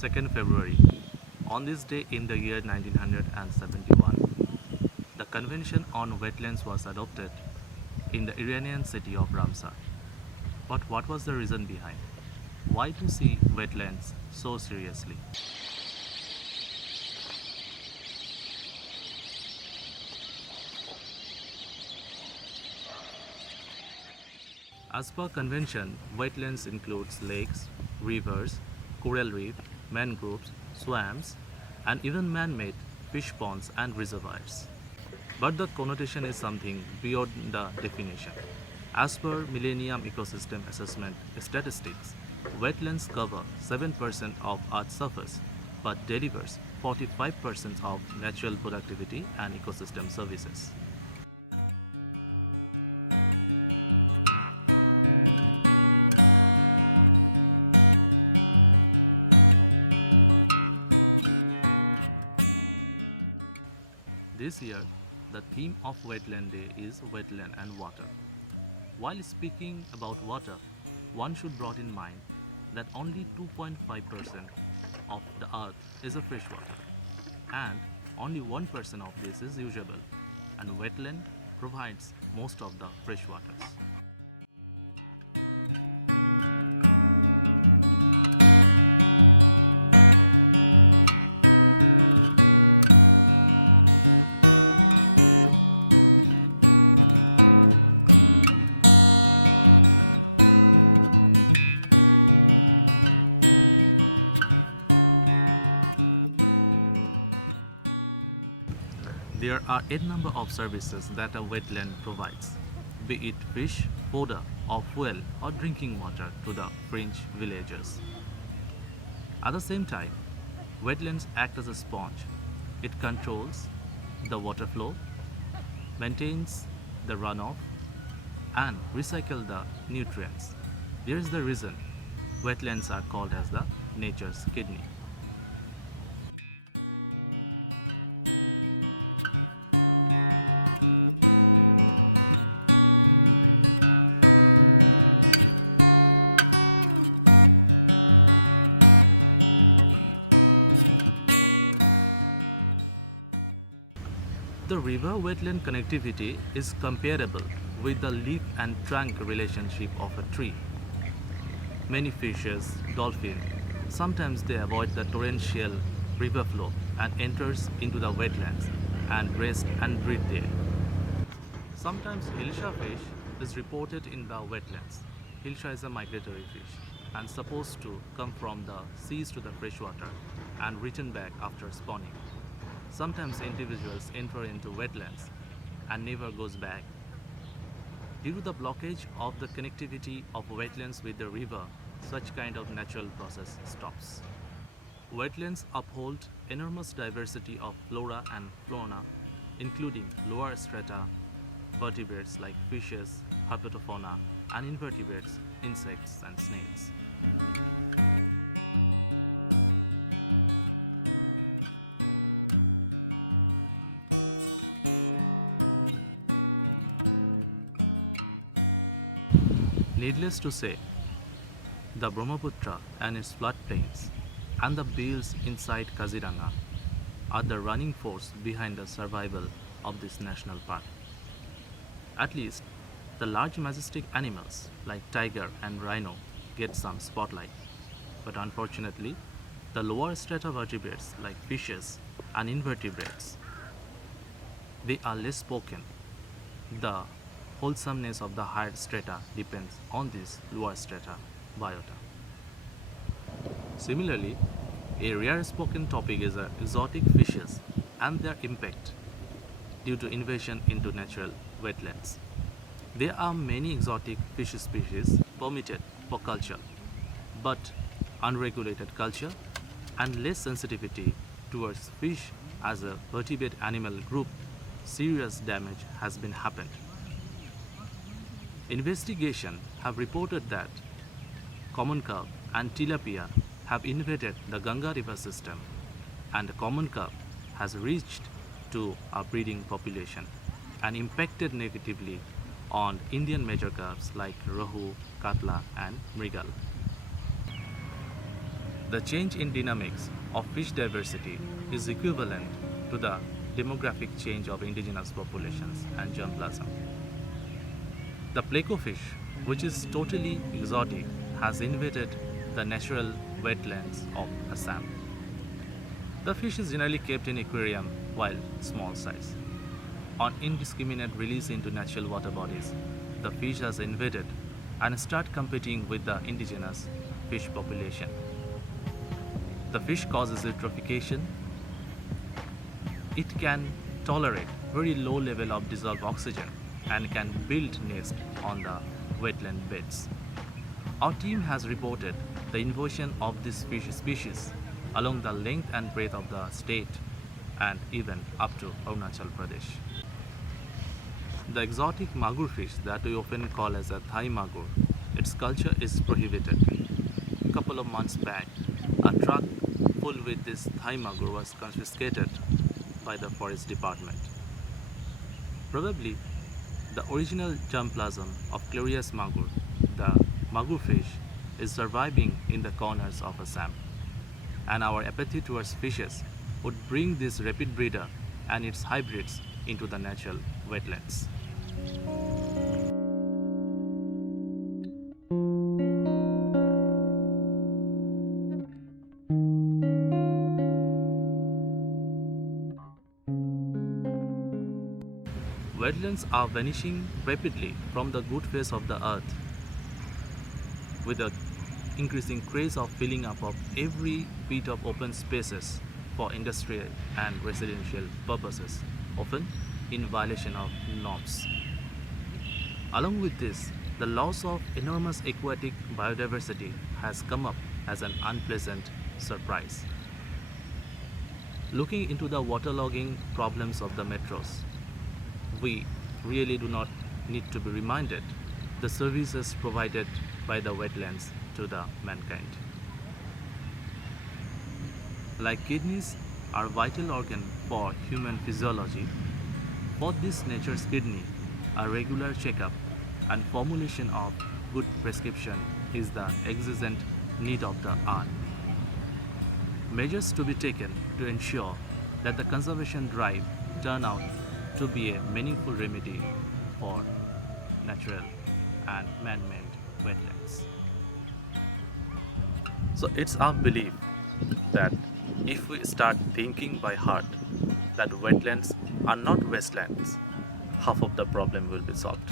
2nd February. On this day in the year 1971, the Convention on Wetlands was adopted in the Iranian city of Ramsar. But what was the reason behind? Why to see wetlands so seriously? As per convention, wetlands includes lakes, rivers, coral reef, mangroves, swamps, and even man-made fish ponds and reservoirs. But the connotation is something beyond the definition. As per Millennium Ecosystem Assessment statistics, wetlands cover 7% of Earth's surface but delivers 45% of natural productivity and ecosystem services. This year, the theme of Wetland Day is Wetland and Water. While speaking about water, one should bear in mind that only 2.5% of the earth is a freshwater, and only 1% of this is usable, and wetland provides most of the freshwaters. There are a number of services that a wetland provides, be it fish, fodder, or fuel, or drinking water to the fringe villagers. At the same time, wetlands act as a sponge. It controls the water flow, maintains the runoff, and recycle the nutrients. Here is the reason wetlands are called as the nature's kidney. The river-wetland connectivity is comparable with the leaf and trunk relationship of a tree. Many fishes, dolphins, sometimes they avoid the torrential river flow and enters into the wetlands and rest and breed there. Sometimes hilsha fish is reported in the wetlands. Hilsha is a migratory fish and supposed to come from the seas to the freshwater and return back after spawning. Sometimes individuals enter into wetlands and never goes back. Due to the blockage of the connectivity of wetlands with the river, such kind of natural process stops. Wetlands uphold enormous diversity of flora and fauna, including lower strata, vertebrates like fishes, herpetofauna, and invertebrates, insects, and snails. Needless to say, the Brahmaputra and its floodplains and the beels inside Kaziranga are the running force behind the survival of this national park. At least, the large majestic animals like tiger and rhino get some spotlight. But unfortunately, the lower strata vertebrates like fishes and invertebrates, they are less spoken. The wholesomeness of the higher strata depends on this lower strata biota. Similarly, a rare spoken topic is exotic fishes and their impact due to invasion into natural wetlands. There are many exotic fish species permitted for culture, but unregulated culture and less sensitivity towards fish as a vertebrate animal group, serious damage has been happened. Investigation have reported that common carp and tilapia have invaded the Ganga river system, and the common carp has reached to a breeding population and impacted negatively on Indian major carps like Rohu, Katla and Mrigal. The change in dynamics of fish diversity is equivalent to the demographic change of indigenous populations and germplasm. The plecofish, which is totally exotic, has invaded the natural wetlands of Assam. The fish is generally kept in aquarium while small size. On indiscriminate release into natural water bodies, the fish has invaded and start competing with the indigenous fish population. The fish causes eutrophication. It can tolerate very low level of dissolved oxygen and can build nest on the wetland beds. Our team has reported the invasion of this fish species along the length and breadth of the state and even up to Arunachal Pradesh. The exotic magur fish that we often call as a Thai magur, its culture is prohibited. A couple of months back, a truck full with this Thai magur was confiscated by the forest department. Probably the original germplasm of Clarias magur, the magur fish, is surviving in the corners of Assam, and our apathy towards fishes would bring this rapid breeder and its hybrids into the natural wetlands. Wetlands are vanishing rapidly from the good face of the earth, with the increasing craze of filling up of every bit of open spaces for industrial and residential purposes, often in violation of norms. Along with this, the loss of enormous aquatic biodiversity has come up as an unpleasant surprise. Looking into the waterlogging problems of the metros, we really do not need to be reminded the services provided by the wetlands to the mankind. Like kidneys are a vital organ for human physiology, for this nature's kidney, a regular checkup and formulation of good prescription is the exigent need of the hour. Measures to be taken to ensure that the conservation drive turn out to be a meaningful remedy for natural and man-made wetlands. So it's our belief that if we start thinking by heart that wetlands are not wastelands, half of the problem will be solved.